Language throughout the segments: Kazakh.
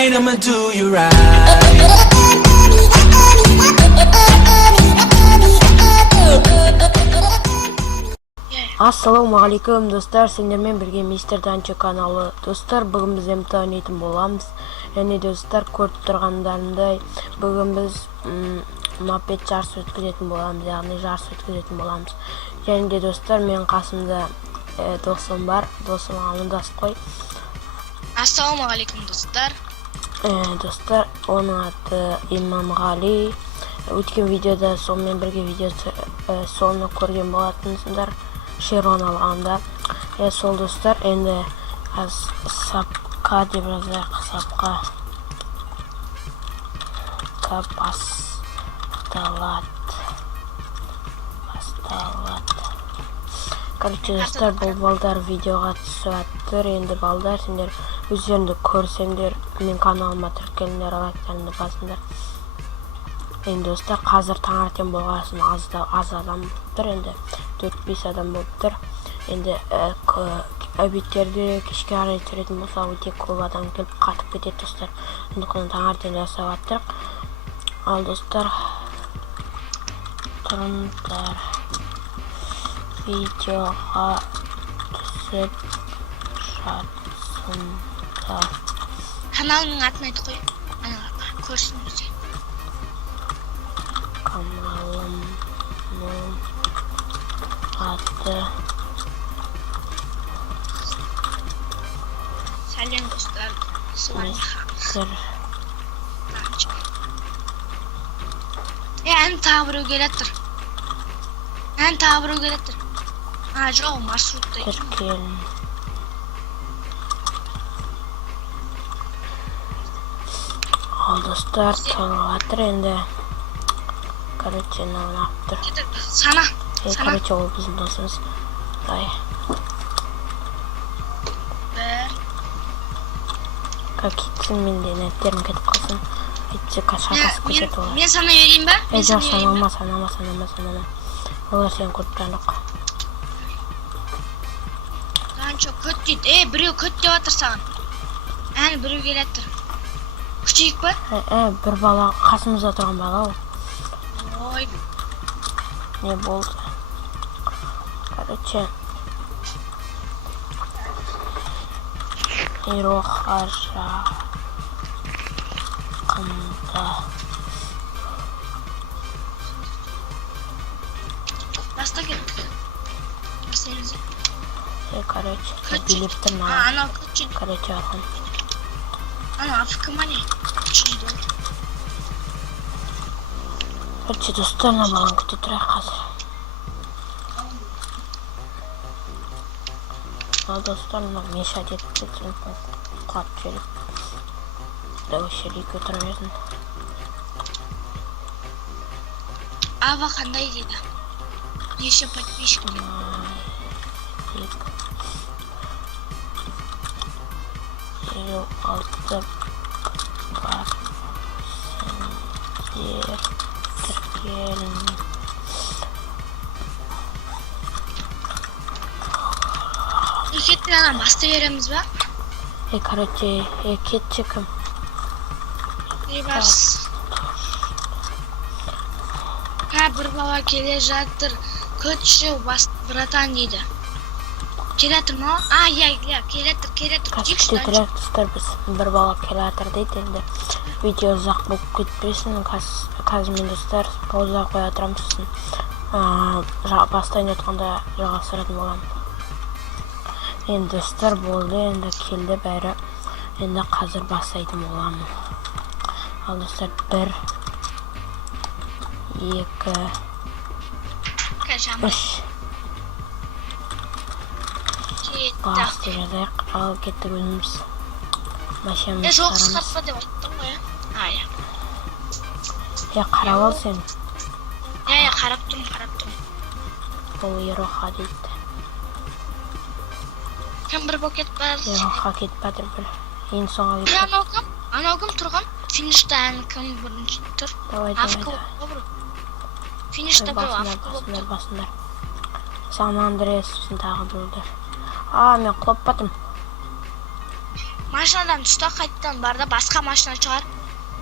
right, I'ma do you right. Ассалаумағалейкум достар, сендермен бірге Мистер Данчо каналы. Достар, бүгін біз емтихан ойнайтын боламыз. Және достар, көріп тұрғандарындай, бүгін біз мопед жарысы өткізетін боламыз, яғни жарыс өткізетін боламыз. Және де достар, мен қасымда досым бар, досым амандасып қой. Ассалаумағалейкум достар. Достар, оның аты Имамғали. Өткен видеода сонымен бірге соны көрген болатынсыңдар. Шерон алғанда. Сол достар, енді сапқа деп жазайық, сапқа басталады. Короче, достар, бұл балдар видеоға түсіп аттыр. Енді балдар, сендер өздеріңді көрсеңдер, мен каналыма тіркеліңдер, лайктарыңды басыңдар. Енді достар, қазір таңертең болғасын аз адам болып тұр, енді 4-5 адам болып тұр. Енді обедтерді кешке қарай түсіретін болса, өте көп адам келіп қатып кетеді достар. Енді құны таңертең жасап аттырық. Ал достар, тұрыңдар, видеоға түсіп жатсыңдар. Каналының атын айтып қой, көрсін өте. Каналымның аты Сәлем достар, Мистер ән тағы біреу келеттір. Жоқ, маршрутта. тіркел. Ал достар, тұрғатыр енді. Короче, нағып тұр. Сана. Короче, ол біздің досымыз. Как кетсін, менде нәттерім кетіп қалсын. Кетсе шақасып кетеді олар. Мен сана берейін ба? Жоқ, санама. Олар сен көріп тұрандық. Данчо, көт дейді. Біреу көт деп атыр саған. Ән біреу келеттір. Күшейік ба? Бір бала, қасымызда тұрған бала ол. Ой. Не болды? Короче. Ироха жақында. Баста кеттік. Бастайымыз. Короче, билеп тұрмын. Анау көт жейді. Короче, арқын. Анау Африка ма не? Көт жейді ол. Короче, достарына балан күте тұрайық қазір. Ал достарына мешат етіп телефон құлап жүріп. Дәуішер екі отыра бердің. Ава қандай дейді? Неше подписчик? 56 бар. Сендер тіркелін. Екеттің ана басты береміз ба? Короче, кетші кім? Бас. Бір бала келе жатыр. Көтші братан дейді. Келетір ма? Иә, келетір. Күшті тұрайық достар, біз бір бала келе жатыр дейді. Енді видео ұзақ болып кетпесін. Қазір мен достар пауза қоя отырамын сосын. Бастайын өтканда жалғастыратын боламын. Енді достар болды, енді келді бәрі. Енді қазір бастайтын боламын. Ал достар 1, 2, 3 басты жазайық. Ал кеттік өзіміз машинамыз жоқ қарамыз. қысқартпа деп айттым ғой. Қарап ал сен. Қарап тұрмын. Ол Ероха дейді. Кім бір бокет бар? Ероха кетіп бәдір бір. Ең соңға кетіп. Анау кім тұрған? Финишта ән кім бірінші тұр? Давай. Финишта біреу Африка болып тұр. Басындар. Сан Андреас сосын тағы біреулер. Мен құлап баттым. Машинадан түс та қайттан бар да басқа машина шығар.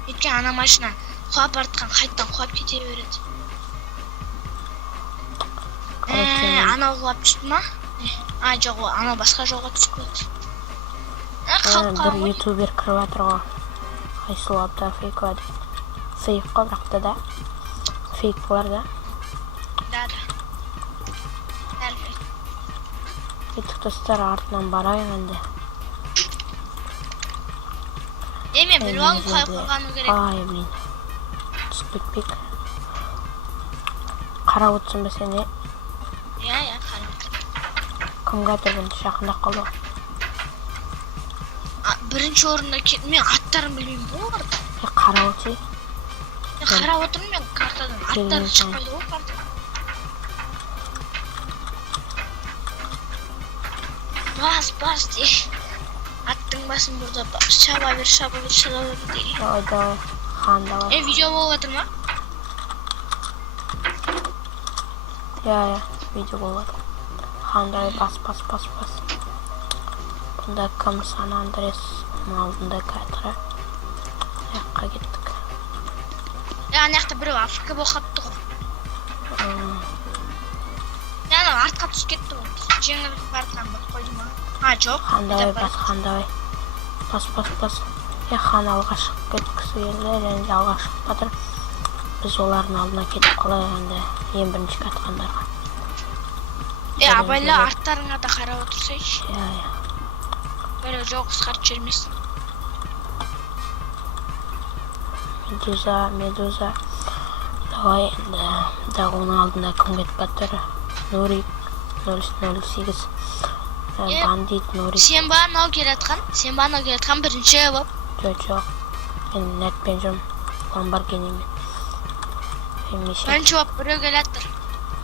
Өйткені ана машина құлап бартқан қайттан құлап кете береді. Анау құлап түсті ма? Жоқ, анау басқа жолға түсіп кетті. Бір ютубер кіріп жатыр ғой. Айсулапта фейк ба дейді. Фейк қой бірақта да. Фейк болар да. Да. Дәл фейк. Кеттік достар, артынан барайын енді. Мен біліп алып қалай қойғану керек. Ай, блин. Түсіп кетпек. Қарап отырсың ба сен, Иә, қарап. Кімге тұрбын жақындап қалды ғой. Бірінші орында мен аттарын білмеймін бұл арда. Қарап отырсың. Қарап отырмын мен картадан. Аттары шықпайды ғой картадан. Бас де. Аттың басын burada шаба бер де. Давай, хан давай. Видео болып жатыр ма? Иә, видео болып жатыр. Хан давай, бас. Бұнда кім Сан Андрес алдында кәтірі. Аяққа кеттік. Ана жақта біреу Африка болып қапты ғой. Артқа түсіп кетті ғой. Жеңіліп бартқан болып қойды ма? Жоқ. Хан давай. Бас. Хан алға шығып кеткісі келді, енді алға шығып жатыр. Біз олардың алдына кетіп қалайық енді ең бірінші қатқандарға. Абайла арттарыңа да қарап отырсайшы. Иә. Біреу жоқ қысқарып жүрмесін. Медуза. Давай енді оның алдында кім кетіп жатыр? Нурик 008. Бандит Нурик. Сен ба анау келатқан бірінші болып? Жоқ. Мен нетпен жүрмін. Ламборгинимен. Бірінші болып біреу келатыр.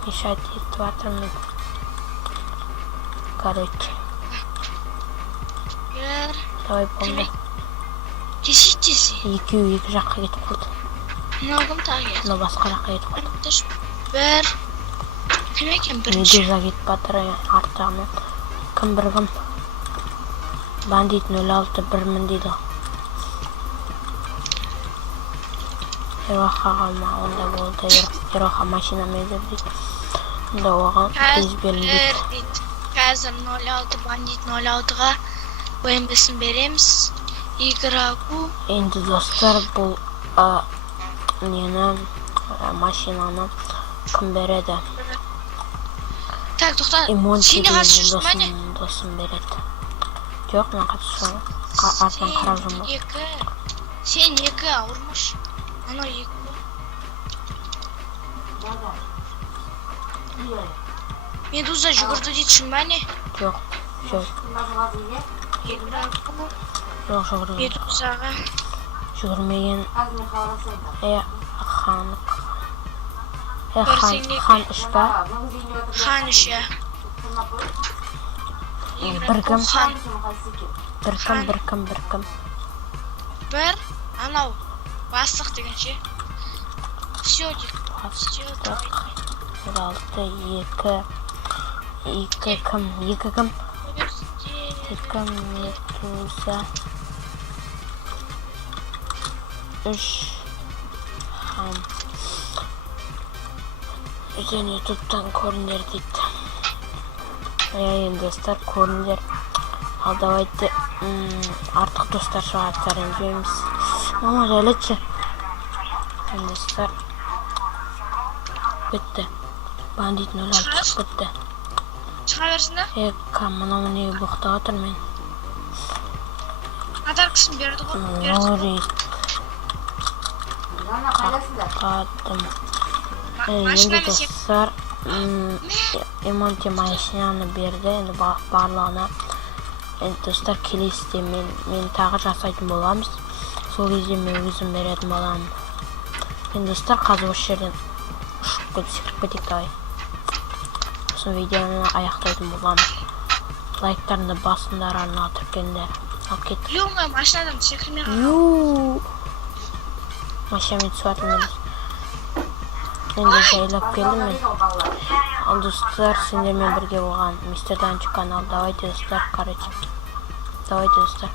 Мешать етіп жатырмын. Короче. Давай бомба. Тесі. Екеуі екі жаққа кетіп қалды. Мынау кім тағы еді? Мынау басқа жаққа кетіп қалды. Бір. Кім екен бірінші? Медуза кетіп жатыр арттағымен. Кім? Бандит 06 бірмін дейді. Ероха қалма, онда болды. Ероха машинамен жүр дейді. Онда оған өзберін дейді. Қазір 06 бандит 06-ға ОМБ-сін береміз. Играку. Енді достар, бұл машинаны кім береді? Так, тоқта. Имонти Сені қатысып ма не? Досым береді. Жоқ, мен қатысып артынан қарап жүрмін. Сен 2 ауырмаш. Анау 2. Медуза жүгірді дейтшін ба не? Жоқ. Медузаға. Жүгірмеген. Хан үш па? Хан үш, я. Бір кім? Бір, анау, бастық деген ше. Все, екі кім? Медуза. 3 хан. Үзен ютубтан көріндер дейді. Енді достар, көріндер. Ал давайте артық достар шығарттар емжейміз. Мама жайлетші. Достар. Бітті. Бандит 06 шығып бітті. Шыға берсін да? Мұнау неге бұқта отыр мен. Адар кісін берді ғой. Нурик. Қаттым. Енді достар, Имонти машинаны берді, енді барлығына. Енді достар, келесіде мен тағы жасайтын боламыз. Сол кезде мен өзім беретін боламын. Енді достар, қазір осы жерден ұшып секіріп кетейік давай. Осы видеоны аяқтайтын боламын. Лайктарында басындар арна түркендер. Ал кеттік. Юңа машинадан секірмей қалды. Машинамен түсіп жатырмыз. Енді жайлап келдім мен. Ал достар, сендермен бірге болған Мистер Данчик канал. Давайте достар, короче. Давайте достар.